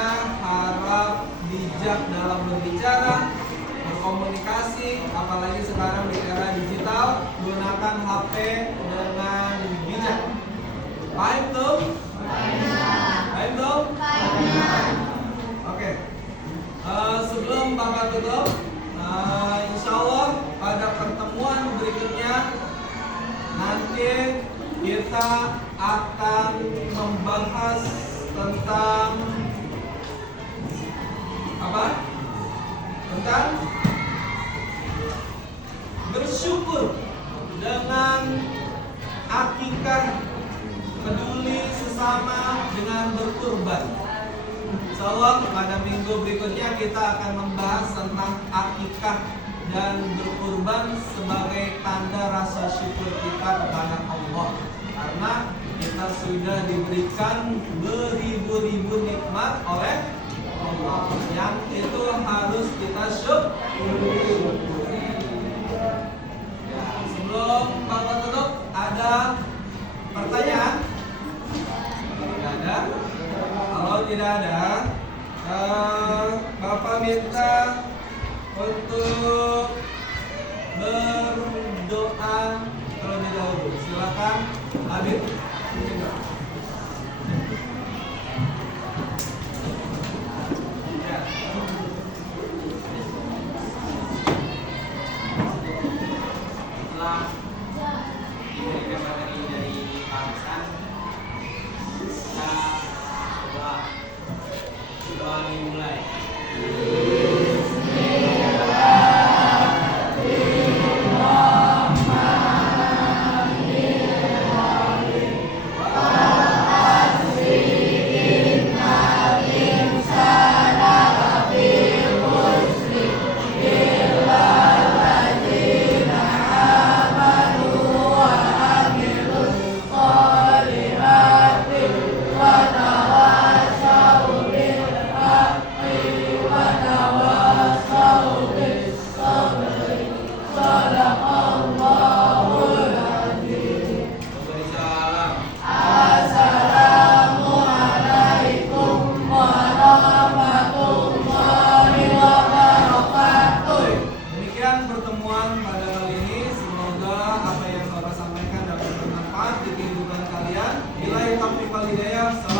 harap bijak dalam berbicara, berkomunikasi, apalagi sekarang di era digital, gunakan HP dengan bijak. Paham tuh? Paham tuh? Oke. Sebelum Bapak tutup, insya Allah pada pertemuan berikutnya nanti kita akan membahas tentang apa? Tentang bersyukur dengan akikah, peduli sesama dengan berkurban. Insyaallah pada minggu berikutnya kita akan membahas tentang akikah dan berkurban sebagai tanda rasa syukur kita kepada Allah, karena kita sudah diberikan beribu-ribu nikmat oleh Allah yang itu harus kita syukuri. Sebelum Bapak tutup, ada pertanyaan? Tidak ada. Kalau tidak ada, Bapak minta untuk berdoa terlebih dahulu. Silakan, Habib. Setelah diberikan materi dari Pak Hasan, kita doa dimulai. Bismillahirrahmanirrahim. taufiq wal hidayah.